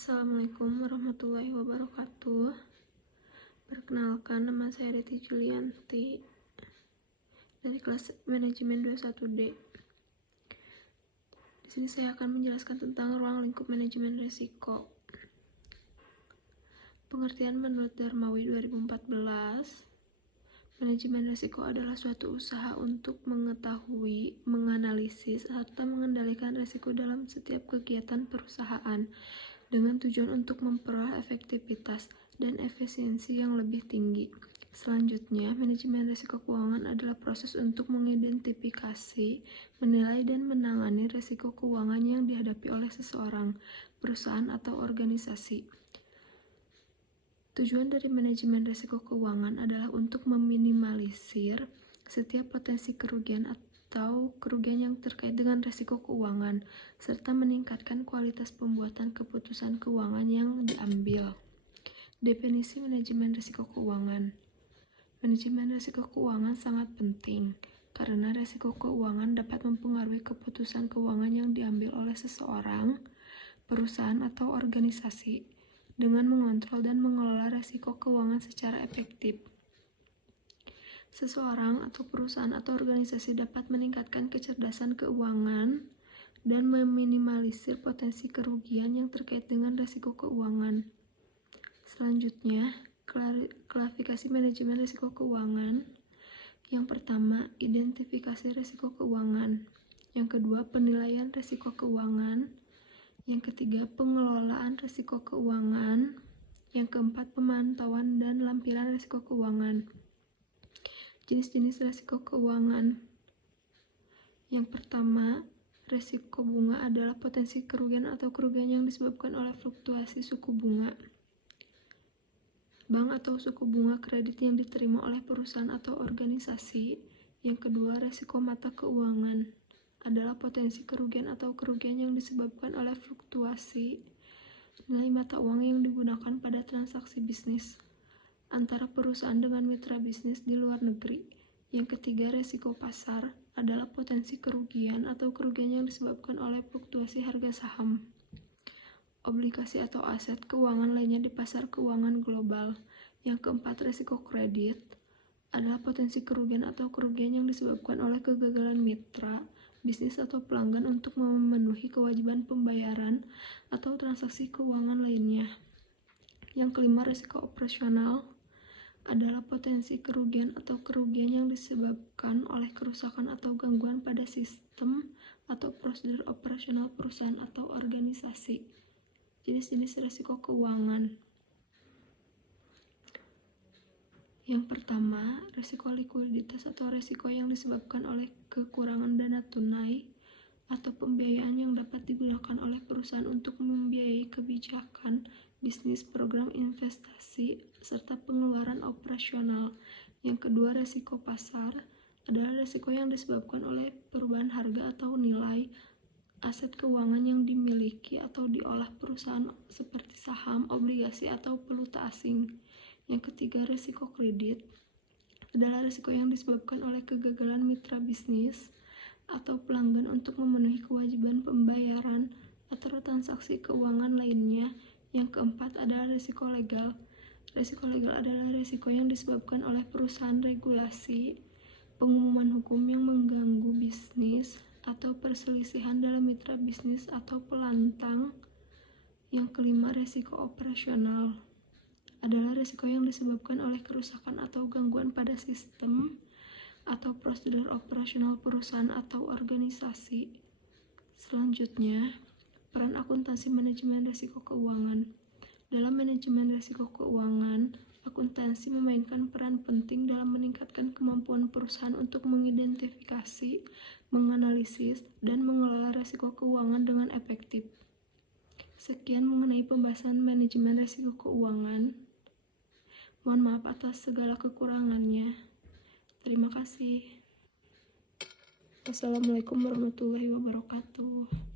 Assalamualaikum warahmatullahi wabarakatuh. Perkenalkan, nama saya Reti Julianti dari kelas manajemen 21D. Di sini saya akan menjelaskan tentang ruang lingkup manajemen risiko. Pengertian menurut Darmawi 2014, manajemen risiko adalah suatu usaha untuk mengetahui, menganalisis, serta mengendalikan risiko dalam setiap kegiatan perusahaan dengan tujuan untuk memperoleh efektivitas dan efisiensi yang lebih tinggi. Selanjutnya, manajemen risiko keuangan adalah proses untuk mengidentifikasi, menilai, dan menangani risiko keuangan yang dihadapi oleh seseorang, perusahaan, atau organisasi. Tujuan dari manajemen risiko keuangan adalah untuk meminimalisir setiap potensi kerugian atau kerugian yang terkait dengan risiko keuangan, serta meningkatkan kualitas pembuatan keputusan keuangan yang diambil. Definisi manajemen risiko keuangan. Manajemen risiko keuangan sangat penting, karena risiko keuangan dapat mempengaruhi keputusan keuangan yang diambil oleh seseorang, perusahaan, atau organisasi, dengan mengontrol dan mengelola risiko keuangan secara efektif. Seseorang atau perusahaan atau organisasi dapat meningkatkan kecerdasan keuangan dan meminimalisir potensi kerugian yang terkait dengan risiko keuangan. Selanjutnya, klasifikasi manajemen risiko keuangan. Yang pertama, identifikasi risiko keuangan. Yang kedua, penilaian risiko keuangan. Yang ketiga, pengelolaan risiko keuangan. Yang keempat, pemantauan dan lampiran risiko keuangan. Jenis-jenis risiko keuangan. Yang pertama, risiko bunga adalah potensi kerugian atau kerugian yang disebabkan oleh fluktuasi suku bunga bank atau suku bunga kredit yang diterima oleh perusahaan atau organisasi. Yang kedua, risiko mata keuangan adalah potensi kerugian atau kerugian yang disebabkan oleh fluktuasi nilai mata uang yang digunakan pada transaksi bisnis antara perusahaan dengan mitra bisnis di luar negeri. Yang ketiga, risiko pasar adalah potensi kerugian atau kerugian yang disebabkan oleh fluktuasi harga saham, obligasi atau aset keuangan lainnya di pasar keuangan global. Yang keempat, risiko kredit adalah potensi kerugian atau kerugian yang disebabkan oleh kegagalan mitra bisnis atau pelanggan untuk memenuhi kewajiban pembayaran atau transaksi keuangan lainnya. Yang kelima, risiko operasional adalah potensi kerugian atau kerugian yang disebabkan oleh kerusakan atau gangguan pada sistem atau prosedur operasional perusahaan atau organisasi. Jenis-jenis risiko keuangan. Yang pertama, risiko likuiditas atau risiko yang disebabkan oleh kekurangan dana tunai atau pembiayaan yang dapat digunakan oleh perusahaan untuk membiayai kebijakan bisnis, program investasi, serta pengeluaran operasional. Yang kedua, risiko pasar adalah risiko yang disebabkan oleh perubahan harga atau nilai aset keuangan yang dimiliki atau diolah perusahaan seperti saham, obligasi, atau valuta asing. Yang ketiga, risiko kredit adalah risiko yang disebabkan oleh kegagalan mitra bisnis atau pelanggan untuk memenuhi kewajiban pembayaran atau transaksi keuangan lainnya. Yang keempat adalah risiko legal. Risiko legal adalah risiko yang disebabkan oleh perusahaan, regulasi, pengumuman hukum yang mengganggu bisnis, atau perselisihan dalam mitra bisnis atau pelantang. Yang kelima, risiko operasional adalah risiko yang disebabkan oleh kerusakan atau gangguan pada sistem atau prosedur operasional perusahaan atau organisasi. Selanjutnya, peran akuntansi manajemen risiko keuangan. Dalam manajemen risiko keuangan, akuntansi memainkan peran penting dalam meningkatkan kemampuan perusahaan untuk mengidentifikasi, menganalisis, dan mengelola risiko keuangan dengan efektif. Sekian mengenai pembahasan manajemen risiko keuangan. Mohon maaf atas segala kekurangannya. Terima kasih. Wassalamualaikum warahmatullahi wabarakatuh.